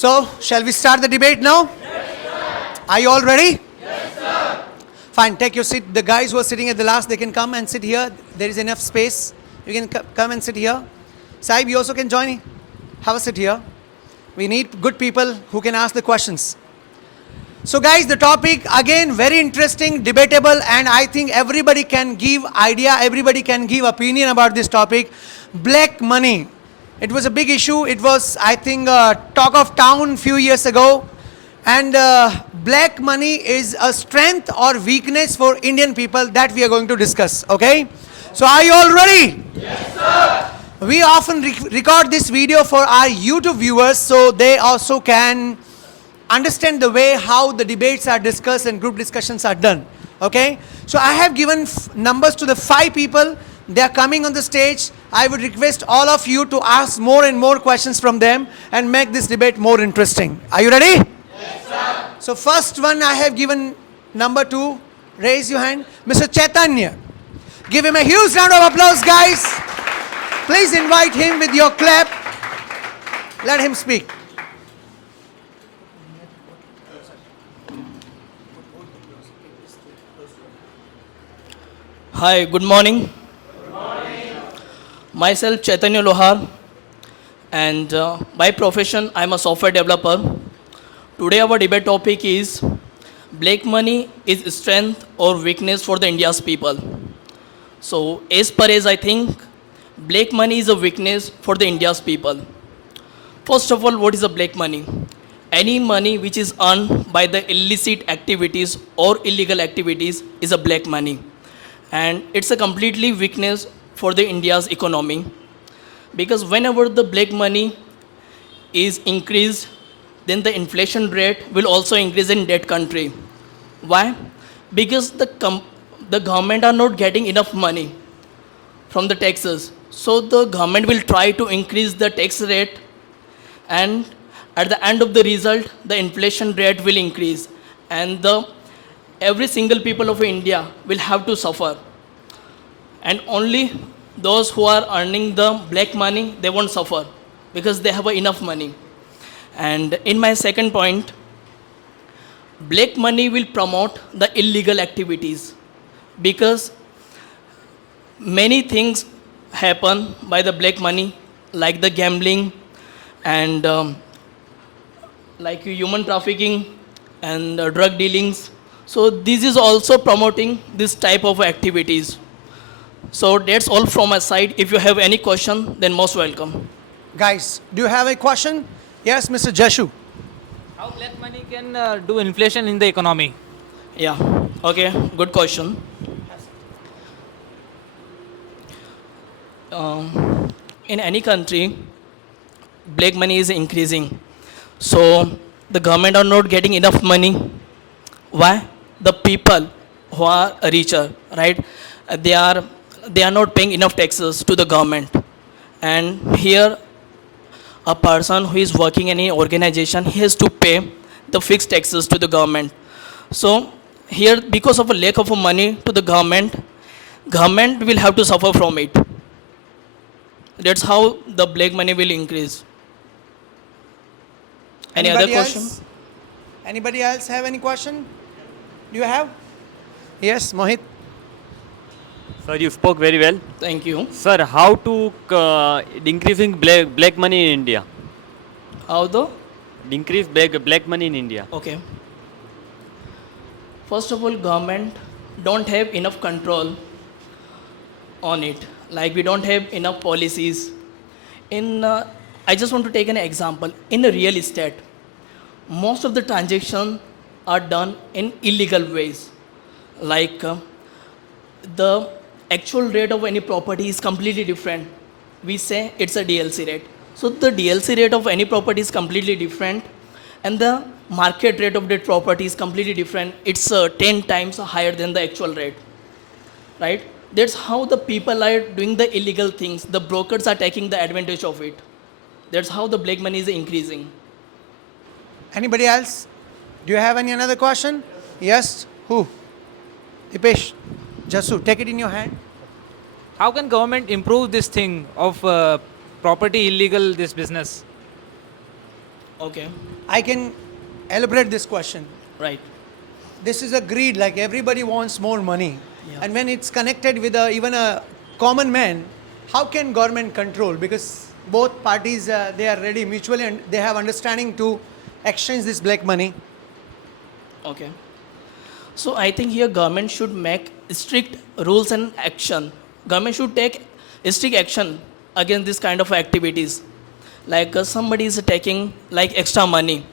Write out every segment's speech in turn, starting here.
So, shall we start the debate now? Yes, sir. Are you all ready? Yes, sir. Fine, take your seat. The guys who are sitting at the last, they can come and sit here. There is enough space. You can come and sit here. Saib, you also can join. Have a sit here. We need good people who can ask the questions. So guys, the topic, again, very interesting, debatable, and I think everybody can give idea, everybody can give opinion about this topic. Black money. It was a big issue. It was, I think, talk of town few years ago. And black money is a strength or weakness for Indian people that we are going to discuss, okay? So are you all ready? Yes, sir. We often record this video for our YouTube viewers so they also can understand the way how the debates are discussed and group discussions are done, okay? So I have given numbers to the 5 people. They are coming on the stage. I would request all of you to ask more and more questions from them and make this debate more interesting. Are you ready? Yes, sir. So first one I have given number 2. Raise your hand. Mr. Chaitanya. Give him a huge round of applause, guys. Please invite him with your clap. Let him speak. Hi, good morning. Good morning. Myself Chaitanya Lohar, and by profession I am a software developer. Today our debate topic is black money is strength or weakness for the India's people. So as per as I think, black money is a weakness for the India's people. First of all, what is a black money? Any money which is earned by the illicit activities or illegal activities is a black money. And it's a completely weakness for the India's economy, because whenever the black money is increased, then the inflation rate will also increase in that country. Why? Because the government are not getting enough money from the taxes. So the government will try to increase the tax rate, and at the end of the result, the inflation rate will increase, and every single people of India will have to suffer. And only those who are earning the black money, they won't suffer because they have enough money. And in my second point, black money will promote the illegal activities, because many things happen by the black money, like the gambling and like human trafficking and drug dealings. So this is also promoting this type of activities. So that's all from my side. If you have any question, then most welcome. Guys, do you have a question? Yes, Mr. Jashu. How black money can do inflation in the economy? Yeah, okay, good question. In any country, black money is increasing. So the government are not getting enough money. Why? The people who are richer, right? They are not paying enough taxes to the government. And here, a person who is working in an organization, he has to pay the fixed taxes to the government. So here, because of a lack of money to the government will have to suffer from it. That's how the black money will increase. Any other question? Anybody else have any question? Do you have? Yes, Mohit. Sir, you spoke very well. Thank you. Sir, how to increasing black money in India? How the? Increase black money in India. Okay. First of all, government don't have enough control on it. Like we don't have enough policies. I just want to take an example. In the real estate, most of the transactions are done in illegal ways. Like the actual rate of any property is completely different. We say it's a DLC rate. So the DLC rate of any property is completely different, and the market rate of that property is completely different. It's 10 times higher than the actual rate, right? That's how the people are doing the illegal things. The brokers are taking the advantage of it. That's how the black money is increasing. Anybody else? Do you have any another question? Yes? Who? Dipesh. Jasu, take it in your hand. How can government improve this thing of property illegal, this business? Okay. I can elaborate this question. Right. This is a greed, like everybody wants more money. Yeah. And when it's connected with even a common man, how can government control? Because both parties, they are ready mutually and they have understanding to exchange this black money. Okay. So I think here government should make strict rules and action. Government should take strict action against this kind of activities. Like somebody is taking like extra money,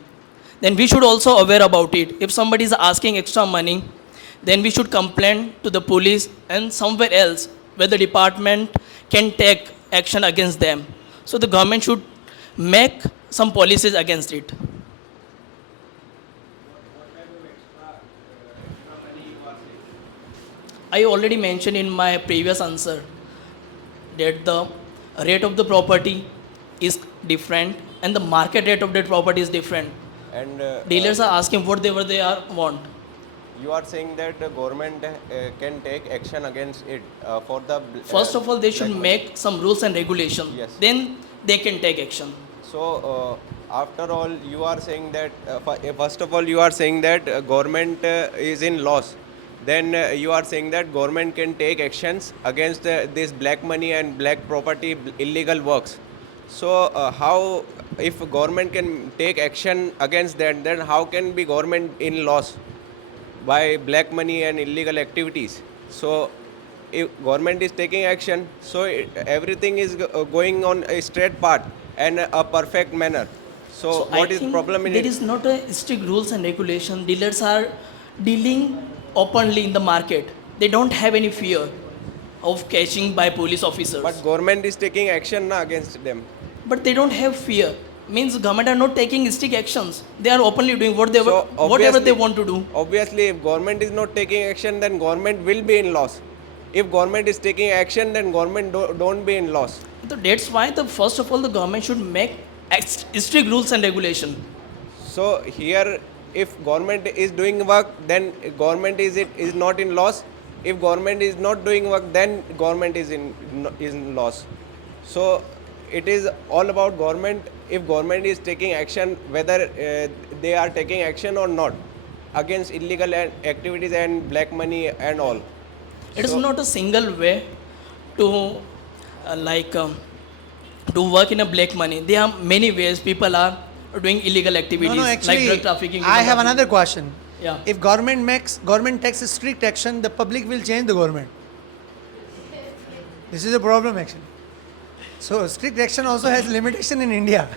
then we should also aware about it. If somebody is asking extra money, then we should complain to the police and somewhere else where the department can take action against them. So the government should make some policies against it. I already mentioned in my previous answer that the rate of the property is different and the market rate of that property is different. And Dealers are asking whatever they are want. you are saying that the government can take action against it for the. First of all, they should black make some rules and regulation. Yes. Then they can take action. money. So after all, you are saying that first of all you are saying that government is in loss. Then you are saying that government can take actions against this black money and black property illegal works. So how, if government can take action against that, then how can be government in loss by black money and illegal activities? So if government is taking action, so everything is going on a straight path and a perfect manner. So, what I is think problem in there it? is not a strict rules and regulation. Dealers are dealing openly in the market. They don't have any fear of catching by police officers. But government is taking action na against them. But they don't have fear. Means government are not taking strict actions. They are openly doing whatever, So whatever they obviously- want to do. Obviously, if government is not taking action, then government will be in loss. If government is taking action, then government don't be in loss. So that's why the first of all the government should make strict rules and regulation. So here, if government is doing work, then government is not in loss. If government is not doing work, then government is in loss. So it is all about government. If government is taking action, whether they are taking action or not against illegal activities and black money and all. It is So- not a single way to to work in a black money. There are many ways people are doing illegal activities No, like actually, drug trafficking. I human have trafficking. another question. Yeah. If government takes a strict action, the public will change the government. This is a problem actually. So strict action also has limitation in India.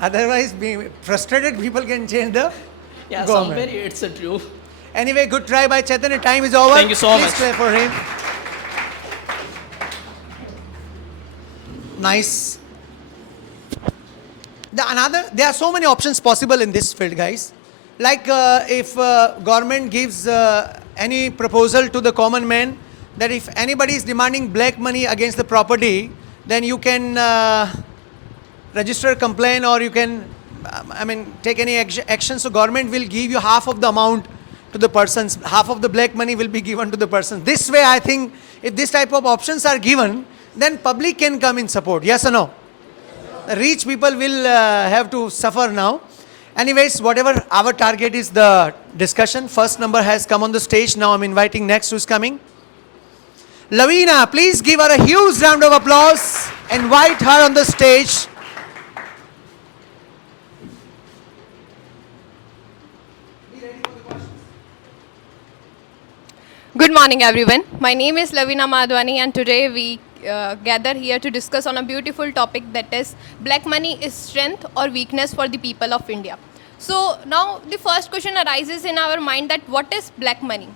Otherwise, frustrated people can change the Yeah, government. somewhere it's a true. Anyway, good try by Chaitanya. Time is over. Thank you so Please much. clap for him. Nice. There are so many options possible in this field, guys. Like if government gives any proposal to the common man that if anybody is demanding black money against the property, then you can register a complaint or you can, take any action. So government will give you half of the amount to the persons, half of the black money will be given to the person. This way, I think, if this type of options are given, then public can come in support. Yes or no? The rich people will have to suffer now. Anyways, whatever our target is the discussion. First number has come on the stage. Now I'm inviting next who's coming. Lavina, please give her a huge round of applause. Invite her on the stage. Good morning, everyone. My name is Lavina Madhwani, and today we gather here to discuss on a beautiful topic that is black money is strength or weakness for the people of India. So now the first question arises in our mind that what is black money?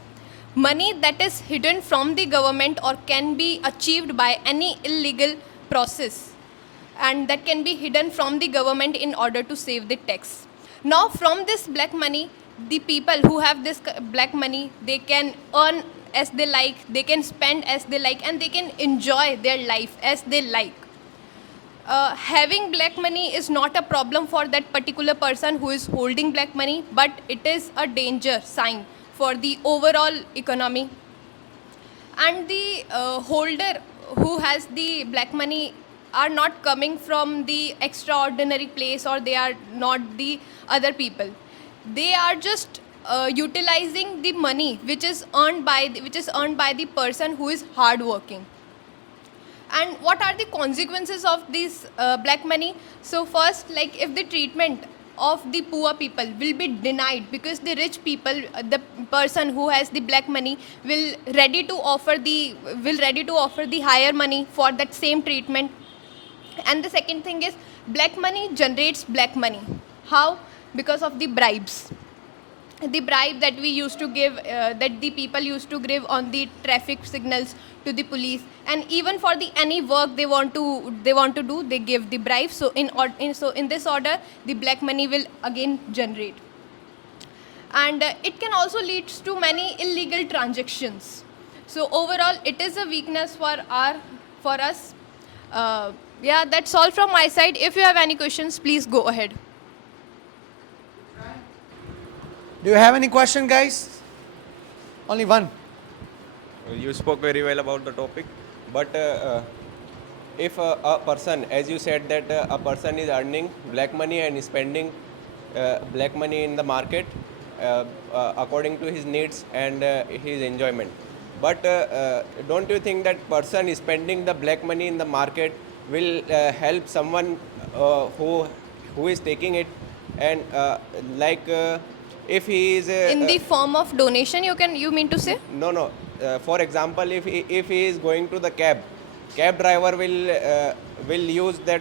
Money that is hidden from the government or can be achieved by any illegal process, and that can be hidden from the government in order to save the tax. Now from this black money, the people who have this black money, they can earn as they like, they can spend as they like, and they can enjoy their life as they like. Having black money is not a problem for that particular person who is holding black money, but it is a danger sign for the overall economy. And the holder who has the black money are not coming from the extraordinary place, or they are not the other people. They are just utilizing the money which is earned by the person who is hardworking. And what are the consequences of this black money? So first, like, if the treatment of the poor people will be denied, because the rich people, the person who has the black money will ready to offer the higher money for that same treatment. And the second thing is, black money generates black money. How? Because of the bribes. The bribe that we used to give, that the people used to give on the traffic signals to the police, and even for the any work they want to do, they give the bribe. So in this order, the black money will again generate. And it can also lead to many illegal transactions. So overall, it is a weakness for us. Yeah, that's all from my side. If you have any questions, please go ahead. Do you have any question, guys? Only one. You spoke very well about the topic, but if a person, as you said, that a person is earning black money and spending black money in the market according to his needs and his enjoyment, but don't you think that person is spending the black money in the market will help someone who is taking it, and if he is In the form of donation, you mean to say? no. For example, if he is going to the cab driver will use that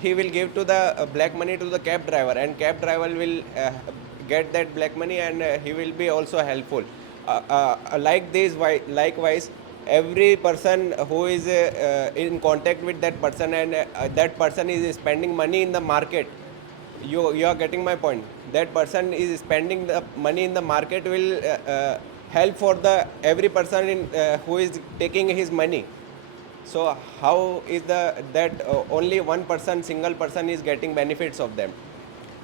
he will give to the black money to the cab driver, and cab driver will get that black money, and he will be also helpful. Likewise, every person who is in contact with that person, and that person is spending money in the market. You are getting my point. That person is spending the money in the market will help for the every person who is taking his money. So how is that only one person, single person is getting benefits of them?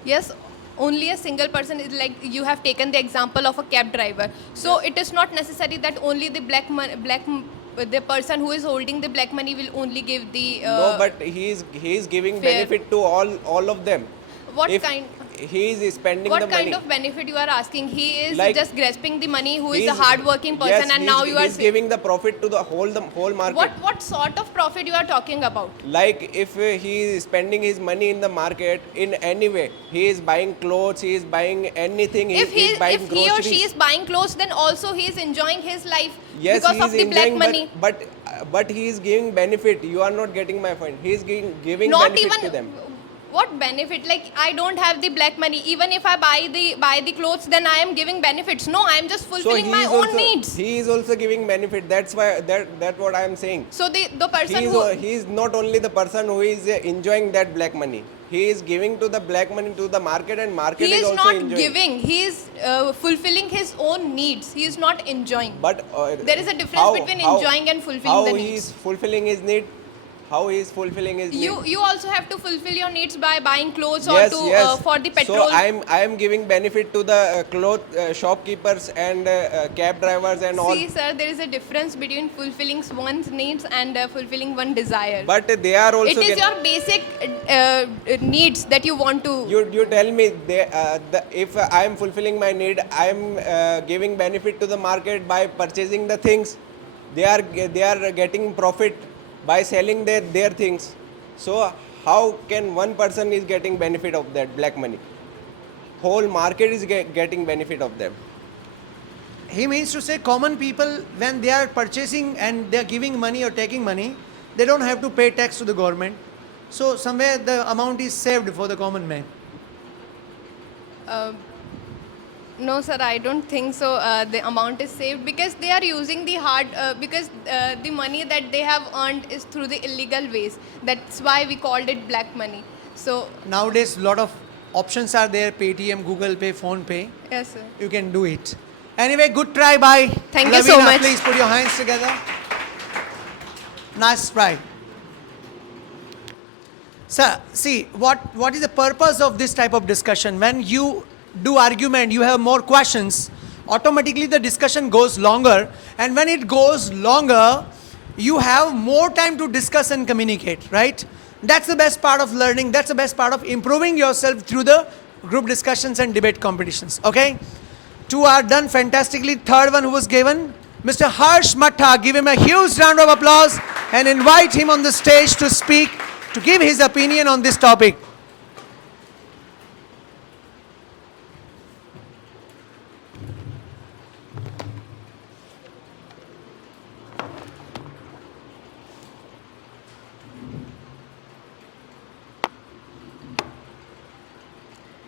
Yes, only a single person is, like you have taken the example of a cab driver. So it is not necessary that only the the person who is holding the black money will only give the. No, but he is giving fair. benefit to all of them. What If kind? he is spending What the money. kind of benefit you are asking? He is Like, just grasping the money, who is a He's- hard-working person, yes, and now you are he's giving the profit to the whole market. What sort of profit you are talking about? Like if he is spending his money in the market in any way, he is buying clothes, he is buying anything, If he is buying if he or groceries. she is buying clothes, then also he is enjoying his life Yes, because he of is the black enjoying, money. but he is giving benefit. You are not getting my point. He is giving Not benefit even to them. what benefit? Like, I don't have the black money. Even if I buy the clothes, then I am giving benefits. No, I am just fulfilling my own needs. He is also giving benefit. That's why that's what I am saying. So the person who He is not only the person who is enjoying that black money. He is giving to the black money to the market, and market he is is also not enjoying. giving, he is fulfilling his own needs. He is not enjoying. But There is a difference between enjoying and fulfilling the How he needs. is fulfilling his need? How he is fulfilling his need? You also have to fulfill your needs by buying clothes Yes, or yes. for the petrol. So I am giving benefit to the cloth shopkeepers and cab drivers and all. See, sir, there is a difference between fulfilling one's needs and fulfilling one desire. But they are also. It is your basic needs that you want to. You tell me if I am fulfilling my need, I am giving benefit to the market by purchasing the things. They are getting profit by selling their things. So how can one person is getting benefit of that black money? Whole market is getting benefit of them. He means to say common people, when they are purchasing and they are giving money or taking money, they don't have to pay tax to the government. So somewhere the amount is saved for the common man. No, sir, I don't think so. The amount is saved because they are using because the money that they have earned is through the illegal ways. That's why we called it black money. So, Nowadays, a lot of options are there: Paytm, Google Pay, Phone Pay. yes, sir. You can do it. Anyway, good try. Bye. Thank you so much. Please put your hands together. Nice try. Sir, see, what is the purpose of this type of discussion? When you do argument, you have more questions, automatically the discussion goes longer, and when it goes longer, you have more time to discuss and communicate, right? That's the best part of learning. That's the best part of improving yourself through the group discussions and debate competitions. Okay? Two are done fantastically. Third one who was given, Mr. Harsh Matta. Give him a huge round of applause and invite him on the stage to speak, to give his opinion on this topic.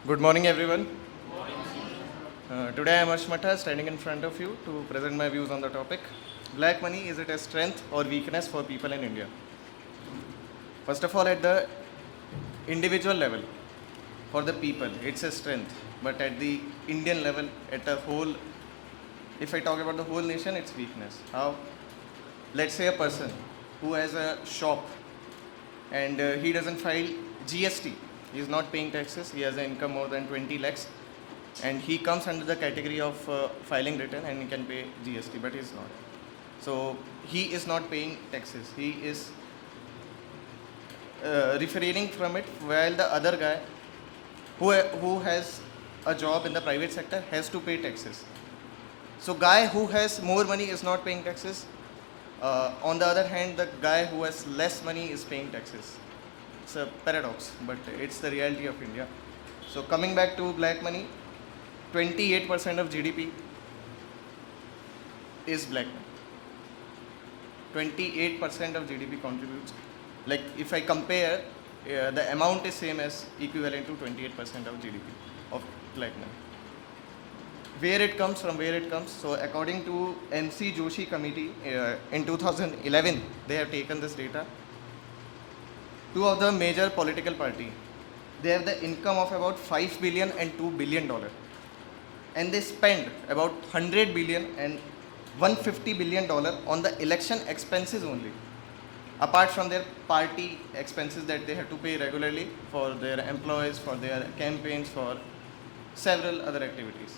Good morning, everyone. Today I am Ashmata, standing in front of you to present my views on the topic. Black money, is it a strength or weakness for people in India? First of all, at the individual level, for the people, it's a strength. But at the Indian level, at a whole, if I talk about the whole nation, it's weakness. How? Let's say a person who has a shop and he doesn't file GST. He is not paying taxes. He has an income more than 20 lakhs. And he comes under the category of filing return and he can pay GST, but he's not. So he is not paying taxes. He is refraining from it, while the other guy who has a job in the private sector has to pay taxes. So guy who has more money is not paying taxes. On the other hand, the guy who has less money is paying taxes. It's a paradox, but it's the reality of India. So coming back to black money, 28% of GDP is black money. 28% of GDP contributes. Like if I compare, the amount is same as equivalent to 28% of GDP of black money. Where it comes from, where it comes. So according to MC Joshi committee, in 2011, they have taken this data. Two of the major political party, they have the income of about $5 billion and $2 billion. And they spend about $100 billion and $150 billion on the election expenses only, apart from their party expenses that they have to pay regularly for their employees, for their campaigns, for several other activities.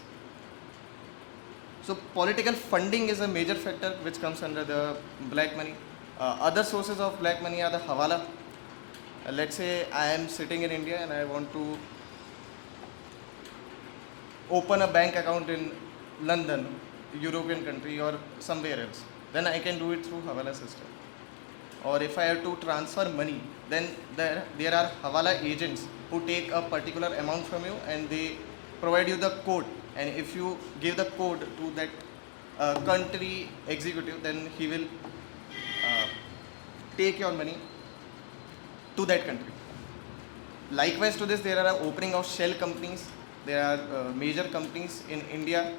So political funding is a major factor which comes under the black money. Other sources of black money are the hawala. Let's say I am sitting in India and I want to open a bank account in London, European country, or somewhere else. Then I can do it through hawala system. Or if I have to transfer money, then there are hawala agents who take a particular amount from you and they provide you the code. And if you give the code to that country executive, then he will take your money to that country. Likewise to this, there are opening of shell companies. There are major companies in India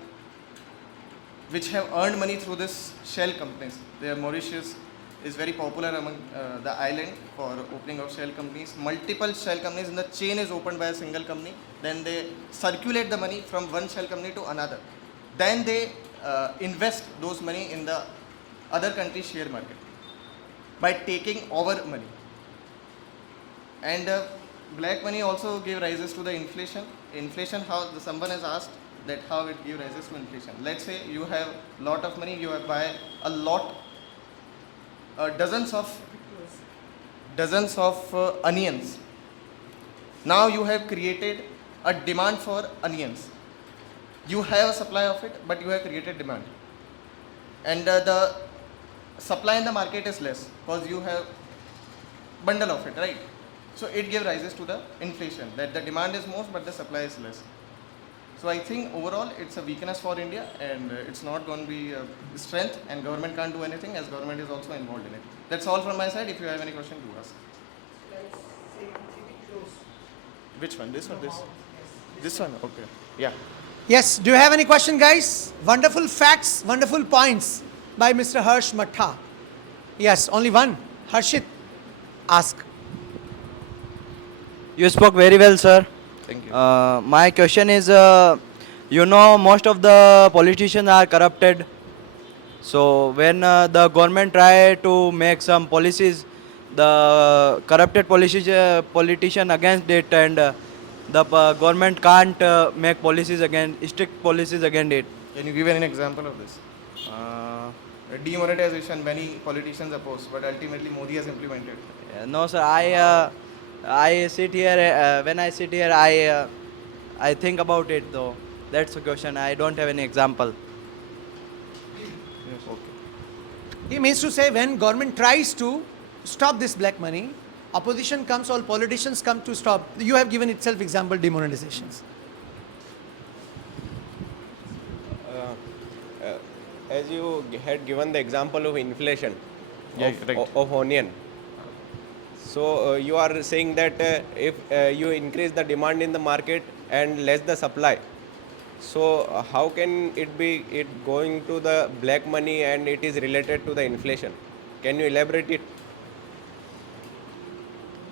which have earned money through this shell companies. Mauritius is very popular among the island for opening of shell companies. Multiple shell companies in the chain is opened by a single company. Then they circulate the money from one shell company to another. Then they invest those money in the other country's share market by taking our money. And black money also gave rises to the inflation. Inflation, how someone has asked that how it give rises to inflation. Let's say you have lot of money, you buy a lot, dozens of onions. Now you have created a demand for onions. You have a supply of it, but you have created demand. And the supply in the market is less because you have bundle of it, right? So it gives rises to the inflation, that the demand is more but the supply is less. So I think overall it's a weakness for India and it's not going to be a strength, and government can't do anything as government is also involved in it. That's all from my side. If you have any question, do ask. Which one? This or this? This one? Okay. Yeah. Yes, do you have any question, guys? Wonderful facts, wonderful points by Mr. Harsh Matta. Yes, only one. Harshit, ask. You spoke very well, sir. Thank you. My question is, most of the politicians are corrupted. So when the government try to make some policies, the corrupted politician against it, and the government can't make policies against strict policies against it. Can you give an example of this? demonetization many politicians oppose, but ultimately Modi has implemented. No, sir. I sit here. When I sit here, I think about it though. That's the question. I don't have any example. He means to say when government tries to stop this black money, opposition comes, all politicians come to stop. You have given itself example demonetizations. As you had given the example of inflation Right. of onion. So you are saying that if you increase the demand in the market and less the supply, so how can it be going to the black money and it is related to the inflation? Can you elaborate it?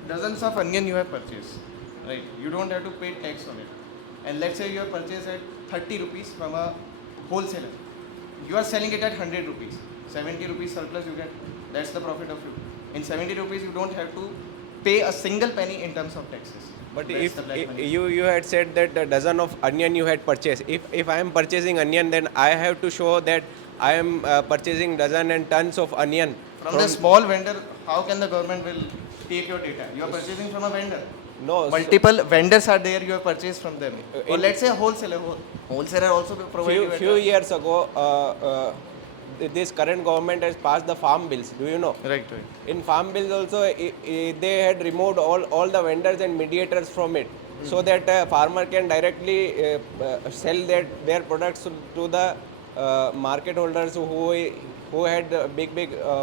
Dozens of onion you have purchased, right? You don't have to pay tax on it. And let's say you have purchased at 30 rupees from a wholesaler. You are selling it at 100 rupees. 70 rupees surplus you get. That's the profit of you. In 70 rupees you don't have to pay a single penny in terms of taxes. But That's if the black money. you had said that a dozen of onion you had purchased, if I am purchasing onion, then I have to show that I am purchasing dozen and tons of onion From the small vendor, how can the government will take your data? You are purchasing from a vendor. No, Multiple vendors are there, you have purchased from them. Or in- let's say a wholesaler. Wholesaler also provide you few at years ago, this current government has passed the farm bills. Do you know? Right. In farm bills also, they had removed all the vendors and mediators from it, so that farmer can directly sell their products to the market holders who had big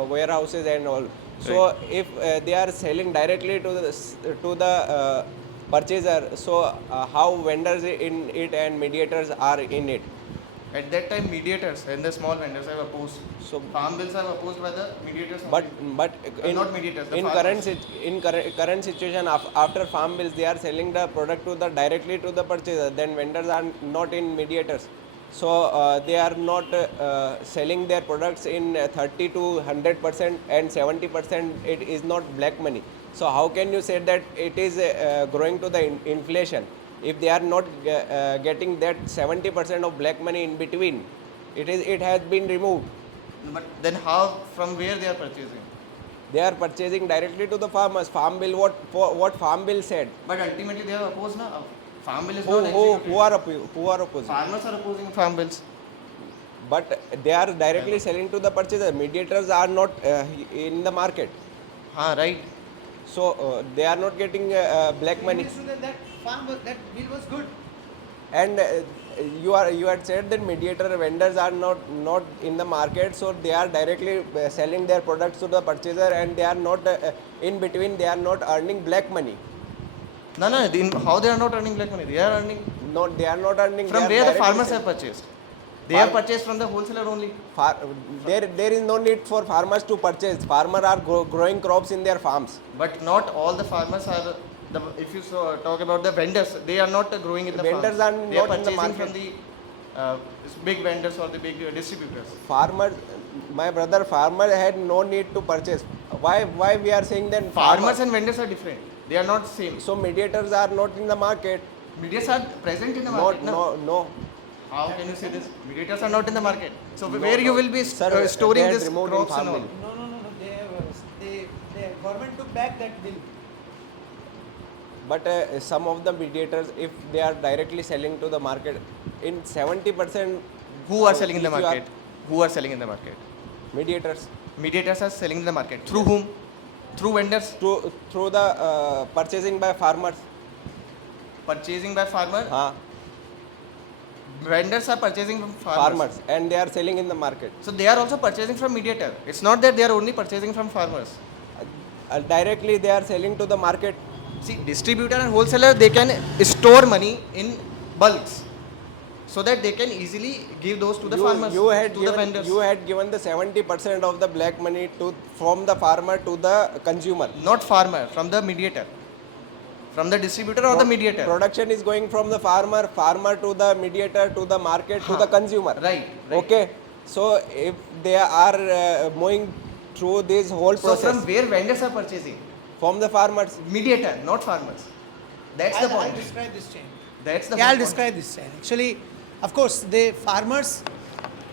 warehouses and all. So if they are selling directly to the purchaser, so how vendors in it and mediators are in it? At that time, mediators and the small vendors have opposed. So Farm bills are opposed by the mediators. but only. Not mediators. The in farmers. current situation after farm bills, they are selling the product directly to the purchaser. Then vendors are not in mediators, so they are not selling their products in 30 to 100% and 70%. It is not black money. So how can you say that it is growing to the inflation if they are not getting that 70% of black money in between? It has been removed. But then how? From where they are purchasing? They are purchasing directly to the farmers. Farm bill, what farm bill said. But ultimately they are opposed now. Farm bill is Who, not who, executed. who are opposing? Farmers are opposing farm bills. But they are directly selling to the purchaser. Mediators are not in the market. Right. So they are not getting black money. That bill was good. And you had said that mediator vendors are not in the market, so they are directly selling their products to the purchaser, and they are not in between. They are not earning black money. No. How they are not earning black money? They are earning. No, they are not earning. From they are where the directly farmers sell- have purchased? They have purchased from the wholesaler only. There is no need for farmers to purchase. Farmers are growing crops in their farms. But not all the farmers are. If you talk about the vendors, they are not growing in the Vendors farms. are They are not in the purchasing market. from the big vendors or the big distributors. Farmers, my brother, farmer had no need to purchase. Why we are saying that Farmers and vendors are different. They are not same. So mediators are not in the market. Mediators are present in the market. No. How can you say this? Mediators are not in the market. So No, where you no. will be Sir, storing they had this removed in crops farm and all? bill. No. The government took back that bill. But some of the mediators, if they are directly selling to the market, in 70%. Who are selling in the if you market? Who are selling in the market? Mediators. Mediators are selling in the market. Through whom? Through vendors. Through the purchasing by farmers. Purchasing by farmer. Vendors are purchasing from Farmers. And they are selling in the market. So they are also purchasing from mediator. It's not that they are only purchasing from farmers. Directly they are selling to the market. See, distributor and wholesaler, they can store money in bulks so that they can easily give those to the farmers, You had to the vendors. given the 70% of the black money from the farmer to the consumer. Not farmer, from the mediator. From the distributor or the mediator. Production is going from the farmer to the mediator, to the market, to the consumer. Right. Okay. So if they are moving through this whole So process from where vendors are purchasing? from the farmers, Mediator, not farmers. That's the point. I'll describe this chain. That's the I'll point. describe this chain. Actually, of course, the farmers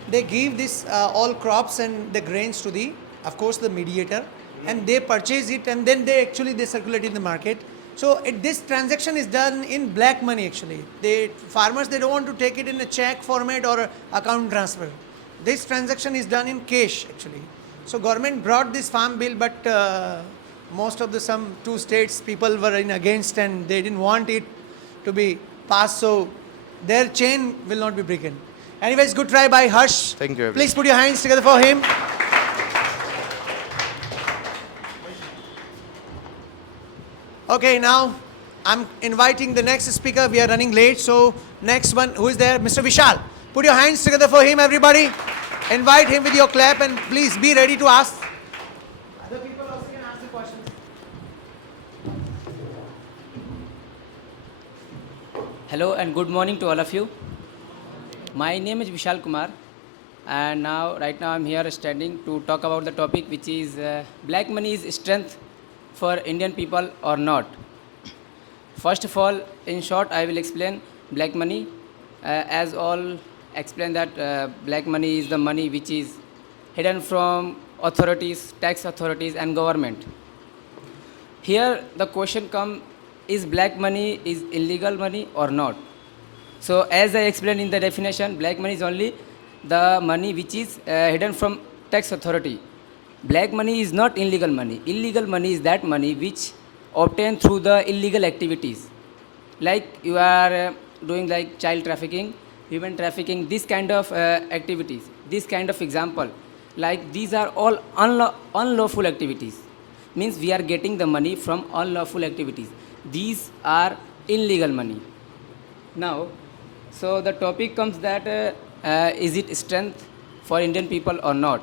they give this all crops and the grains to the, of course, the mediator, and they purchase it, and then they circulate in the market. So this transaction is done in black money actually. Farmers, they don't want to take it in a check format or a account transfer. This transaction is done in cash actually. So government brought this farm bill, but most of the some 2 states people were in against, and they didn't want it to be passed. So their chain will not be broken. Anyways, good try by Harsh. Thank you, everyone. Please put your hands together for him. Okay, now I'm inviting the next speaker. We are running late, so next one, who is there? Mr. Vishal. Put your hands together for him, everybody. Invite him with your clap, and please be ready to ask. Other people also can ask the questions. Hello and good morning to all of you. My name is Vishal Kumar, and right now I'm here standing to talk about the topic, which is black money is strength for Indian people or not. First of all, in short, I will explain black money. As all explain that black money is the money which is hidden from authorities, tax authorities and government. Here the question comes, is black money is illegal money or not? So as I explained in the definition, black money is only the money which is hidden from tax authority. Black money is not illegal money. Illegal money is that money which obtained through the illegal activities. Like you are doing like child trafficking, human trafficking, this kind of activities, this kind of example. Like these are all unlawful activities. Means we are getting the money from unlawful activities. These are illegal money. Now, so the topic comes that is it strength for Indian people or not?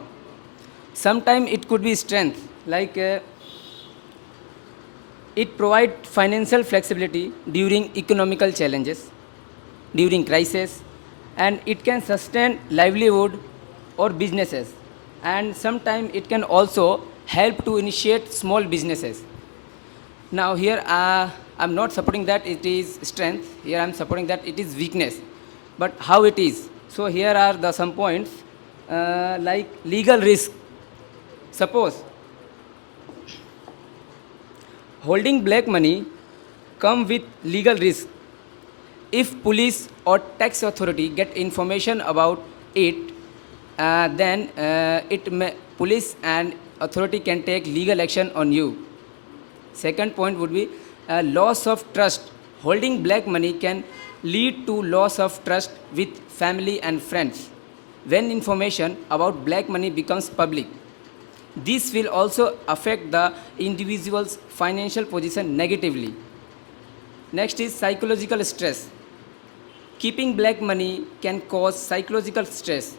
Sometimes it could be strength, like it provides financial flexibility during economical challenges, during crisis, and it can sustain livelihood or businesses. And sometimes it can also help to initiate small businesses. Now here I'm not supporting that it is strength. Here I'm supporting that it is weakness. But how it is? So here are some points like legal risk. Suppose holding black money come with legal risk. If police or tax authority get information about it, then police and authority can take legal action on you. Second point would be loss of trust. Holding black money can lead to loss of trust with family and friends when information about black money becomes public. This will also affect the individual's financial position negatively. Next is psychological stress. Keeping black money can cause psychological stress.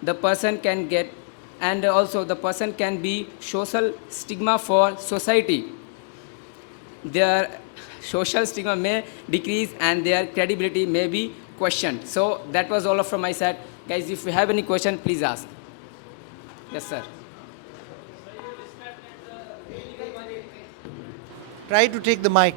The person can get, and also the person can be social stigma for society. Their social stigma may decrease and their credibility may be questioned. So that was all from my side. Guys, if you have any question, please ask. Yes, sir. Try to take the mic.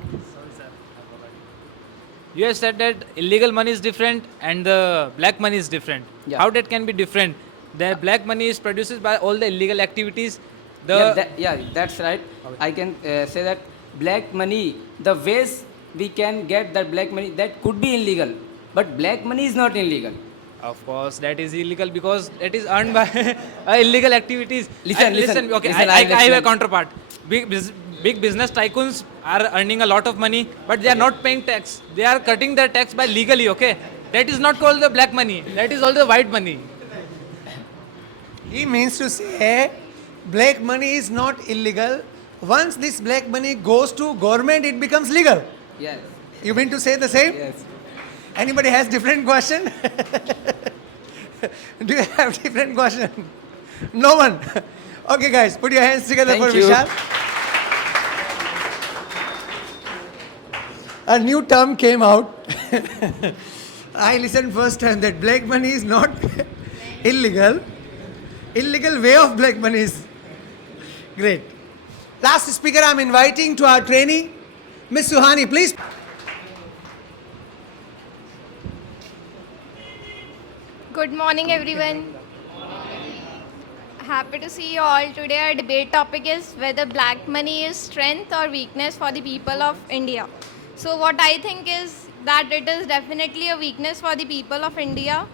You have said that illegal money is different and the black money is different. Yeah. How that can be different? The black money is produced by all the illegal activities. The That's right. I can say that black money, the ways we can get that black money, that could be illegal. But black money is not illegal. Of course, that is illegal because it is earned by illegal activities. Listen. Okay, Listen, I I'll have a explain. counterpart. Big business tycoons are earning a lot of money, but they are not paying tax. They are cutting their tax by legally. Okay, that is not called the black money. That is all the white money. He means to say black money is not illegal. Once this black money goes to government, it becomes legal. Yes. You mean to say the same? Yes. Anybody has different question? Do you have different question? No one. Okay, guys, put your hands together Thank for you. Vishal. A new term came out. I listened first time that black money is not illegal. Illegal way of black money is great. Last speaker I'm inviting to our trainee, Miss Suhani, please. Good morning, everyone. Happy to see you all. Today, our debate topic is whether black money is strength or weakness for the people of India. So, what I think is that it is definitely a weakness for the people of India.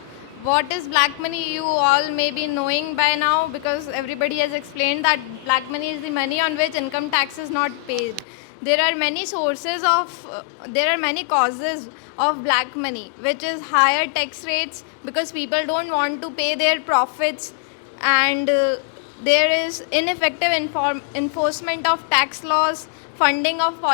What is black money? You all may be knowing by now because everybody has explained that black money is the money on which income tax is not paid. There are many there are many causes of black money, which is higher tax rates because people don't want to pay their profits, and there is ineffective enforcement of tax laws, funding of politics.